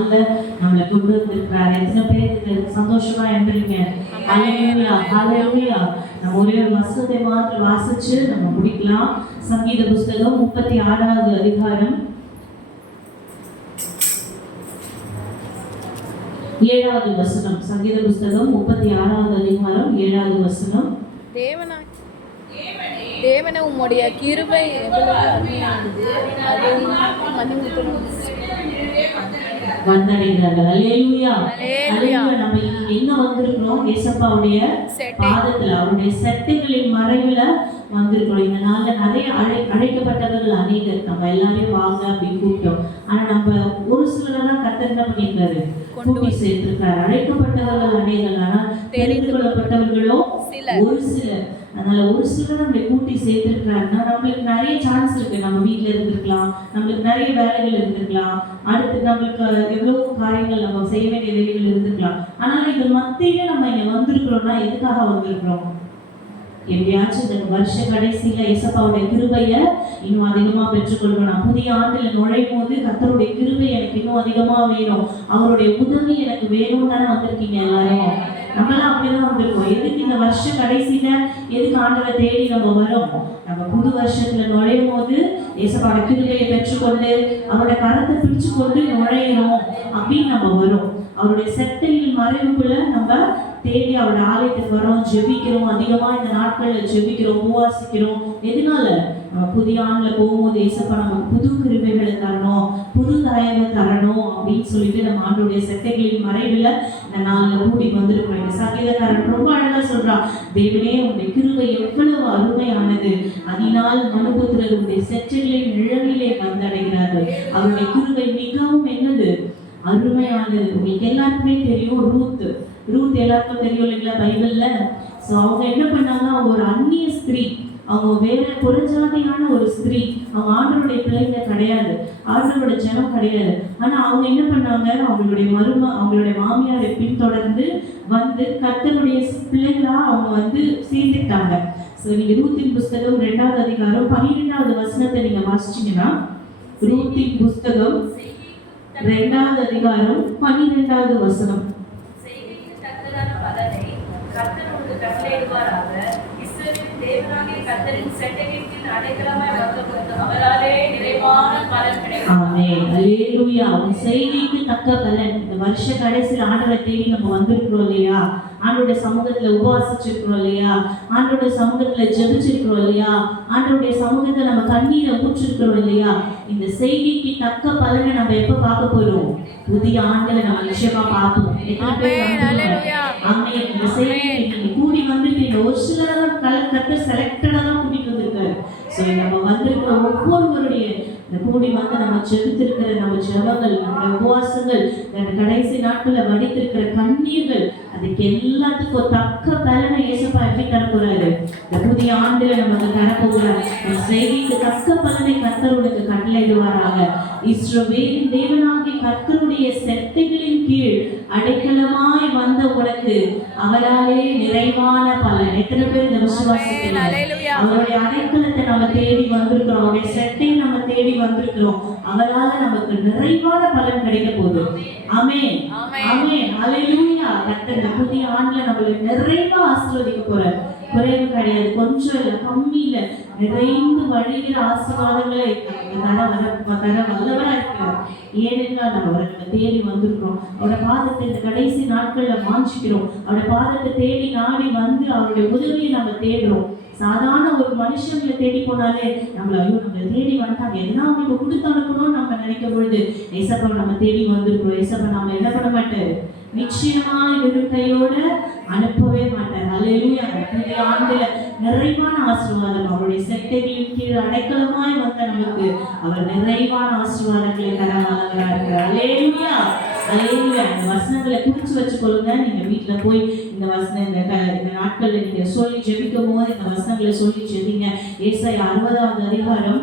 நம்மளை கொண்டு வந்திருக்கிறார். எத்தனை பேர் இது சந்தோஷமா என்றீங்க? ஹல்லேலூயா, ஹல்லேலூயா. நம்ம ஒரே ஒரு வசனத்தை மாத்திரம் வாசிச்சு நம்ம முடிக்கலாம். சங்கீத புஸ்தகம் 36வது அதிகாரம் 7வது வசனம். சங்கீத புஸ்தகம் 36வது அதிகாரம் 7வது வசனம். தேவனே உம்முடைய கிருபை எவ்வளவு அருமையானது, அது மன்னிக்கணும் வந்தடைகிறார்கள். அல்லேலூயா, அல்லேலூயா. நம்ம என்ன வந்திருக்கிறோம்? ஏசப்பாவுடைய பாதத்துல, அவருடைய சட்டைகளின் மறைவுல வந்திருக்கிறோம். இந்த நாள்ல நிறைய அழைக்கப்பட்டவர்கள் அநேகர். நம்ம எல்லாரையும் வாங்க அப்படின்னு கூப்பிட்டோம். ஆனா நம்ம ஒரு சிலரை தான் கர்த்தர் என்ன பண்ணியிருக்காரு? கூட்டி சேர்த்திருக்காரு. அழைக்கப்பட்டவர்கள் அநேகர், ஆனா தெரிந்து கொள்ளப்பட்டவர்களோ ஒரு சிலர். அதனால ஒரு சிலர் நம்மளை கூட்டி சேர்த்திருக்கிறாருன்னா நம்மளுக்கு நிறைய சான்ஸ் இருக்கு. நம்ம வீட்டுல இருந்திருக்கலாம், நம்மளுக்கு நிறைய வேலைகள் இருந்திருக்கலாம், அடுத்து நம்மளுக்கு எவ்வளவு காரியங்கள் நம்ம செய்ய வேண்டிய வேலைகள் இருந்திருக்கலாம். ஆனால இது மத்தியில நம்ம இங்க வந்திருக்கிறோம்னா எதுக்காக வந்திருக்கிறோம்? எப்படியாச்சும் இந்த வருஷ கடைசியில ஏசப்பாவுடைய கிருபைய இன்னும் அதிகமா பெற்றுக்கொள்ளணும். நான் புதிய ஆண்டுல நுழையும் போது கர்த்தருடைய கிருபை எனக்கு இன்னும் அதிகமா வேணும், அவருடைய உதவி எனக்கு வேணும் தானே வந்திருக்கீங்க எல்லாரும். நம்மளாம் அப்படிதான் வந்திருக்கோம். எதுக்கு இந்த வருஷ கடைசியில எதுக்கு ஆண்டவரை தேடி நம்ம வரோம்? நம்ம புது வருஷத்துல நுழையும் போது ஏசப்பாவுடைய கிருபையை பெற்றுக்கொண்டு அவருடைய கரத்தை பிடிச்சு கொண்டு நுழையணும் அப்படின்னு நம்ம வரோம். அவருடைய செட்டையில் மறைவுக்குள்ள நம்ம தேடி அவருடைய ஆலயத்துக்கு வரோம், ஜெபிக்கிறோம். அதிகமா இந்த நாட்கள்ல ஜெபிக்கிறோம், உபவாசிக்கிறோம். எதனால? நம்ம புதிய ஆண்டுல போகும்போது ஏசப்பா நமக்கு புது கிருபைகளை தரணும், புது தயவை தரணும் அப்படின்னு சொல்லிட்டு நம்ம ஆண்டோடைய செட்டைகளின் மறைவுல இந்த நாள்ல கூடி வந்திருக்கிறோம். இந்த சங்கீதக்காரன் ரொம்ப அழகா சொல்றான், தேவனே உங்களுடைய கிருபை எவ்வளவு அருமையானது, அதனால் மனுபுத்திரருடைய செட்டைகளின் நிழலிலே வந்தடைகிறார்கள். அவருடைய கிருபை மிகவும் என்னது? அருமையானது. உங்களுக்கு எல்லாருக்குமே தெரியும் ரூத் எல்லாருக்கும் தெரியும் இல்லைங்களா பைபிள்ல. ஸோ அவங்க என்ன பண்ணாங்க? அவங்க ஒரு அந்நிய ஸ்திரீ, அவங்க வேற புறஜாதியான ஒரு ஸ்திரீ. அவங்க ஆண்டவருடைய பிள்ளைங்க கிடையாது, ஆண்டவருடைய ஜனம் கிடையாது. ஆனா அவங்க என்ன பண்ணாங்க? அவங்களுடைய மாமியாரை பின்தொடர்ந்து வந்து கர்த்தருடைய பிள்ளைகளா அவங்க சேர்ந்துட்டாங்க. ஸோ நீங்க ரூத்தின் புஸ்தகம் 2வது அதிகாரம் 12வது வசனத்தை நீங்க வாசிச்சீங்கன்னா, ரூத்தின் புஸ்தகம் 2வது அதிகாரம் 12வது வசனம். செய்திக்கு தக்க பலன். இந்த வருஷ கடைசியில் ஆண்டவரை தேடி நம்ம வந்திருக்கிறோம் இல்லையா? ஆண்டோடைய சமூகத்துல உபவாசிச்சிருக்கிறோம் இல்லையா? ஆண்டோடைய சமூகத்துல ஜெபிச்சிருக்கிறோம் இல்லையா? ஆண்டோடைய சமூகத்துல நம்ம கண்ணீரை ஊற்றிருக்கிறோம் இல்லையா? இந்த செய்திக்கு தக்க பலனை நம்ம எப்ப பார்க்க போறோம்? புதிய ஆண்டுல நம்ம நிச்சயமா பார்ப்போம். இந்த செய்தியை நீங்க கூடி வந்துருக்கீங்க. ஒரு சிலர் கர்த்தர் செலக்டடா தான் கூட்டிட்டு வந்திருக்காரு. ஸோ நம்ம வந்திருக்கிற ஒவ்வொருவருடைய இந்த கூடி நம்ம ஜெபித்திருக்கிற நம்ம ஜெபங்கள், நம்ம உபவாசங்கள், கடைசி நாட்கள்ல வடித்திருக்கிற கண்ணீர்கள், அதுக்கு எல்லாத்துக்கும் தக்க பலனை ஏசப்பா எப்படி தரப்போறாரு? இந்த புதிய ஆண்டுல நமக்கு தரப்போகிறார். நம்ம செய்திக்கு தக்க பலனை கர்த்தருடைய கட்டளையிடுவாராக. இஸ்ரவேலின் தேவனாகிய கர்த்தருடைய செட்டைகளின் கீழ் அடைக்கலமாய் வந்த உனக்கு அவராலே நிறைவான பலன். எத்தனை பேர் இந்த விசுவாசிக்கிறாங்க? அவருடைய அடைக்கலத்தை நம்ம தேடி வந்திருக்கிறோம், அவருடைய செட்டை நம்ம தேடி வந்திருக்கிறோம். அவரால நமக்கு நிறைவான பலன் கிடைக்க போகுது. ஆமென், ஆமென், ஹல்லேலூயா. கர்த்தர் இந்த புதிய ஆண்டுல நம்மளை நிறைவா ஆசீர்வதிக்க போறார். குறைவு கிடையாது, கொஞ்சம் இல்லை, கம்மி இல்லை, நிறைந்து வழிகிற ஆசீர்வாதங்களை தர வல்லவரா இருக்கிறார். ஏனென்றால் நம்ம அவரை தேடி வந்திருக்கிறோம். அவரோட பாதத்தை இந்த கடைசி நாட்கள்ல வாஞ்சிக்கிறோம். அவருடைய பாதத்தை தேடி நாடி வந்து அவருடைய உதவியை நம்ம தேடுறோம். சாதாரண ஒரு மனுஷங்களை தேடி போனாலே நம்மளை தேடி வந்துட்டாங்க, எதனா அவங்களுக்கு கொடுத்து அனுப்பணும்னு நம்ம நினைக்கும் பொழுது ஏசப்பா நம்ம தேடி வந்திருக்கிறோம். ஏசப்பா நம்ம என்ன பண்ண மாட்டாரு? நிச்சயமான இருக்கையோட அனுப்பவே மாட்டார். அல்லேலூயா. புதிய ஆண்டுல நிறைவான ஆசீர்வாதம் அவருடைய செட்டைகளின் கீழ் அடைக்கலமாய் வந்த நமக்கு அவர் நிறைவான ஆசீர்வாதங்களை தர வல்லவராக இருக்கிறார். அல்லேலூயா, அல்லேலூயா. இந்த வசனங்களை குறிச்சு வச்சுக்கொள்ளுங்க. நீங்க வீட்டுல போய் இந்த வசனம் இந்த நாட்கள்ல நீங்க சொல்லி ஜெபிக்கும் போது இந்த வசனங்களை சொல்லி ஜெபிங்க. ஏசாயா 60வது அதிகாரம்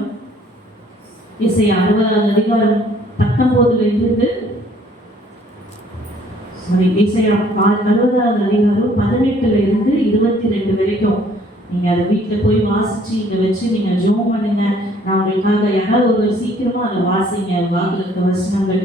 19ல இருந்து ஏசாயா 60வது அதிகாரம் 18ல இருந்து 22 வரைக்கும் நீங்க அதை வீட்டுல போய் வாசிச்சு இங்க வச்சு நீங்க ஜெபம் பண்ணுங்க. நான் உங்களுக்காக யாராவது ஒரு சீக்கிரமா அதை வாசிங்க. வாக்குல இருக்க வசனங்கள்.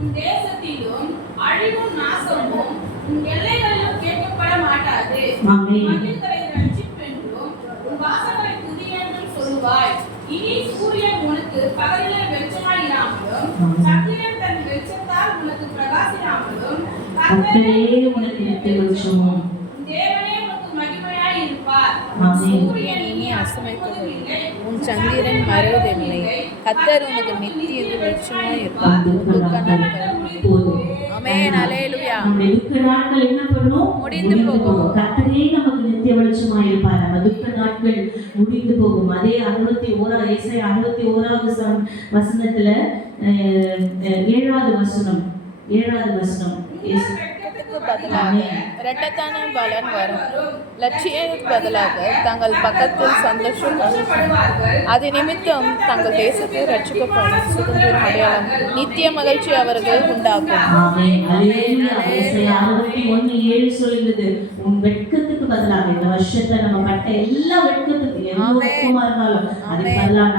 உன் தேசத்திலும் அழிவும் நாசமும் உன் எல்லைகளிலும் கேட்கப்பட மாட்டாது. ஆமென். மனிதரை ரட்சிப்பென்றும் உன் வாசல்களை துதி என்றும் சொல்லுவாய். இனி சூரியன் உனக்கு பகலிலே வெளிச்சமாயிராமலும் சந்திரன் தன் வெளிச்சத்தால் உனக்கு பிரகாசிராமலும் கர்த்தரே உனக்கு நித்திய வெளிச்சமும் தேவனே உனக்கு மகிமையாய் இருப்பார். ஆமென். சூரியன் இனி இனி அஸ்தமிப்பதில்லை, உன் சந்திரன் மறைவதில்லை. கர்த்தர் உனக்கு நித்திய வெளிச்சமாய் இருப்பார். உன் துக்க நாட்கள் போதும். ஆமென். அல்லேலூயா. நம்முடைய துக்க நாட்கள் என்ன பண்ணும்? முடிந்து போகும். கர்த்தரே நமக்கு நித்திய வெளிச்சமாய் இருப்பார். நம்ம துக்க நாட்கள் முடிந்து போகும். அதே 61 ஏசாயா 61வது வசனத்துல 7வது வசனம் வெட்கத்துக்கு பதிலாக இரட்டத்தான பலன் வரும். லட்சியத்துக்கு பதிலாக தங்கள் பக்கத்தில் சந்தோஷம். அது நிமித்தம் தங்கள் தேசத்தை ரட்சிக்கப்படும் சுதந்திரம் அடையாளம் நித்திய மகிழ்ச்சி அவர்கள் உண்டாக்கும். ஆமென். அல்லேலூயா. ஏசாயா 61:7 சொல்லுது, உன் வெட்கத்துக்கு பதிலாக இந்த வருஷத்துல நம்ம பட்ட எல்லா வெட்கத்துக்கு எவ்வளவு வெட்கமா இருந்தாலும் அதுக்கு பதிலாக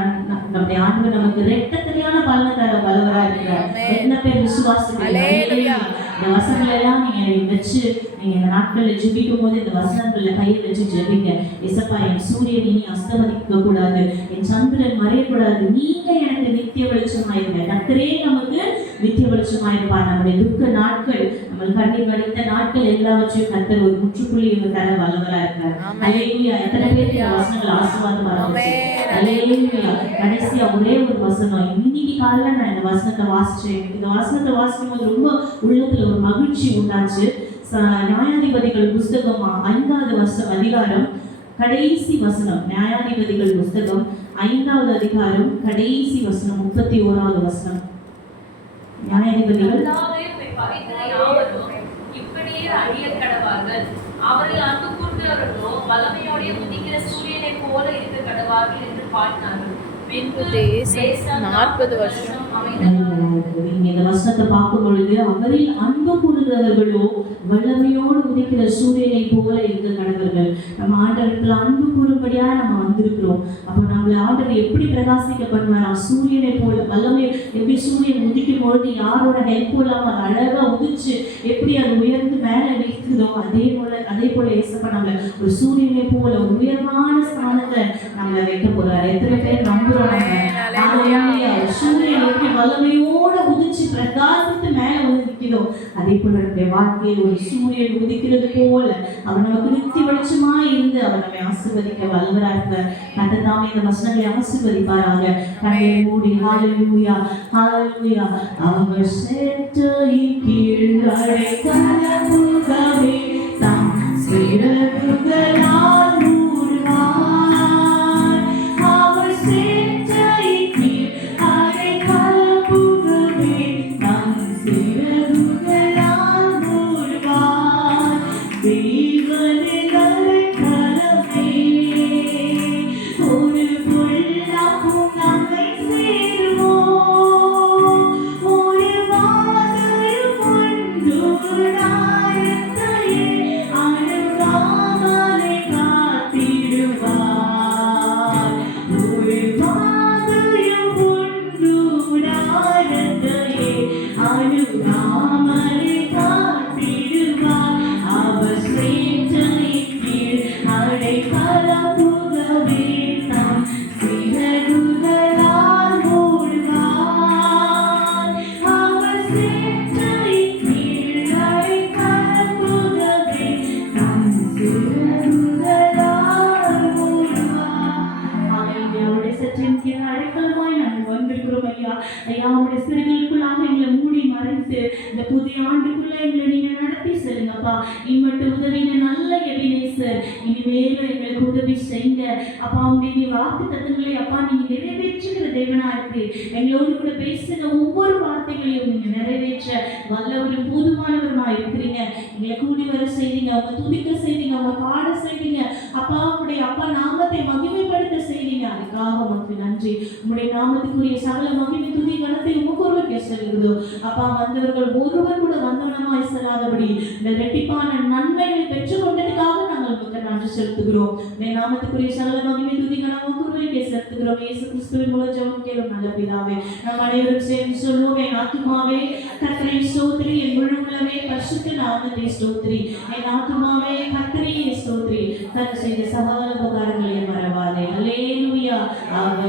நம்முடைய ஆண்டவர் நமக்கு இரட்டத்தனையான பலனை தர வல்லவரா இருக்கிறார். என்ன பேர் விசுவாசிக்கிறீங்க? இந்த வசனங்கள் எல்லாம் நீங்க வச்சு நீங்க இந்த நாட்கள்ல ஜெபிக்கும் போது இந்த வசனங்கள்ல கையை வச்சு ஜெபிங்க. இசப்பா, என் சூரியன் இனி அஸ்தமதிக்க கூடாது, என் சந்திரன் மறையக்கூடாது, நீங்க எனக்கு நித்திய வெளிச்சமாயிருங்க. கர்த்தரே நமக்கு நித்திய வெளிச்சமாயிருப்பார். நம்முடைய துக்க நாட்கள், நம்ம கண்ணீர் வடித்த நாட்கள் எல்லாவற்றையும் கர்த்தர் ஒரு முற்றுப்புள்ளி தர வல்லவரா இருக்கிறார். அல்லேலூயா. எத்தனை பேருக்கு இந்த வசனங்கள் ஆசீர்வாதமா இருந்துச்சு? அல்லேலூயா. கடைசியா ஒரே ஒரு வசனம், இன்னைக்கு காலையில நான் இந்த வசனத்தை வாசிச்சேன். இந்த வசனத்தை வாசிக்கும் போது ரொம்ப உள்ளத்துல ஒரு மகிழ்ச்சி உண்டாச்சு. நியாயாதிபதிகள் புஸ்தகம் 5வது அதிகாரம் கடைசி வசனம். நியாயாதிபதிகள் புஸ்தகம் 5வது அதிகாரம் கடைசி வசனம் 31வது வசனம். நியாயாதிபதிகள் இப்படியே அழியக் கடவார்கள். அவர்கள் அன்பு கூர்ந்தவர்களோ வல்லமையோடே உதிக்கிற சூரியனைப் போல இருக்க கடவார்கள் என்று பாடினார்கள். பின்பு தேசம் 40 வருஷம் நீங்க இந்த வசனத்தை பார்க்கும் பொழுது, அவரில் அன்பு கூறுகிறவர்களோ வல்லமையோடு உதிக்கிற சூரியனை போல இருக்க கடவர்கள். நம்ம ஆண்டவர்கள் அன்பு கூறும்படியா நம்ம வந்திருக்கிறோம். அப்போ நம்மள ஆண்டவர் எப்படி பிரகாசிக்க பண்ணுவாரா? சூரியனை போல வல்லமை. எப்படி சூரியன் உதிக்கும் பொழுது யாரோட ஹெல்ப் இல்லாம அது அழகா உதிச்சு எப்படி அது உயர்ந்து மேல நிற்குதோ அதே போல ஏசப்பா நம்மள ஒரு சூரியனை போல ஒரு உயர்வான ஸ்தானத்தை நம்மள வைக்க போறாரு. எத்தனை பேர் நம்புறோம்? சூரியன் எப்படி வல்லமையோட உதிச்சு பிரகாசத்து மேல உதிக்குதோ அதே போல நம்முடைய வாழ்க்கையில் ஒரு சூரியன் உதிக்கிறது போல அவர் நமக்கு நித்திய வெளிச்சமா இருந்து அவர் நம்மை ஆசீர்வதிக்க வல்லவரா இருக்கிறார். கர்த்தர் தாமே இந்த வசனங்களை ஆசீர்வதிப்பாராக. கண்ணை மூடி ஹalleluya ஹalleluya. அவர் செட்டையின் கீழ் அடைக்கலமுகவே தாம் சிறகுகளால் மூடுவார். அவர் செட்டையின் கீழ் அடைக்கலமுகவே தாம் சிறகுகளால் மூடுவார். தேவனின் அடைக்கலமே ஒரு பொல்லாப்பும் நம்மை சேருமோ? ஒரு வாதையும் உண்டுடாயத்தையே அணுகாமலே காத்திடுவார். ஒரு வாதையும் உண்டுடாயத்தையே அணுகாமலே காத்திடுவார். அவர் சேட்டையின் கீழ் அடைக்கலம் புகவே தாம் சிறகுகளால் மூடுவார். அவர் சேட்டையின் கீழ் அடைக்கலம் புகவே தாம் சிறகுகளால் மூடுவார். ஆமென். அவருடைய சற்றின் கீழ் அடைக்கலமாய் நாங்கள் வந்திருக்கிறோம் ஐயா. ஐயா, அவருடைய சிறுகளுக்குள்ளாக எங்களை மூடி மறைத்து இந்த புதிய ஆண்டுக்குள்ள எங்களை நீங்க நடத்தி செல்லுங்கப்பா. இம்மட்டும் உதவின நல்ல எபினேசர், இனிமேலும் எங்களுக்கு உதவி செய்யுங்க அப்பா. உங்களுடைய வாக்கு தத்துவங்களை அப்பா நீங்க நிறைவேற்றுகிற தேவனா இருக்கு. எங்களோடு கூட பேசுகிற ஒவ்வொரு வார்த்தைகளையும் நீங்க நிறைவேற்ற வல்லவரும் போதுமானவருமா இருக்கிறீங்க. எங்களை கூடி வர செய்தீங்க, அவங்க துதிக்க செய்தீங்க, அவங்க பாட செய்தீங்க அப்பா. உங்களுடைய அப்பா நாமத்தை மகிமைப்படுத்த செய்தீங்க. அதுக்காக உமக்கு நன்றி. உங்களுடைய நாமத்துக்குரிய சகல மகிமை துதி கனத்தை உமக்கு இங்கே சொல்லுகிறதோ அப்பா வந்தவர்கள் ஒருவர் கூட வந்தவனமாய் செல்லாதபடி இந்த ரெட்டிப்பான நன்மைகளை பெற்றுக்கொண்டதுக்காக நாங்கள் உங்களுக்கு நன்றி செலுத்துகிறோம். உம்முடைய நாமத்துக்குரிய சகல மகிமை துதி கனமும் கிருபையை செலுத்துகிறோம். இயேசு கிறிஸ்துவின் மூலம் ஜெபம் கேளும் நல்ல பிதாவே. நாம் அனைவரும் சேர்ந்து சொல்லுவோம். என் ஆத்துமாவே கர்த்தரை ஸ்தோத்திரி, என் முழு உள்ளமே பரிசுத்த நாமத்தை ஸ்தோத்திரி. என் ஆத்துமாவே கர்த்தரையே ஸ்தோத்திரி, கர்த்தர் செய்த சகல உபகாரங்களை மறவாதே. அல்லேலூயா. அவர்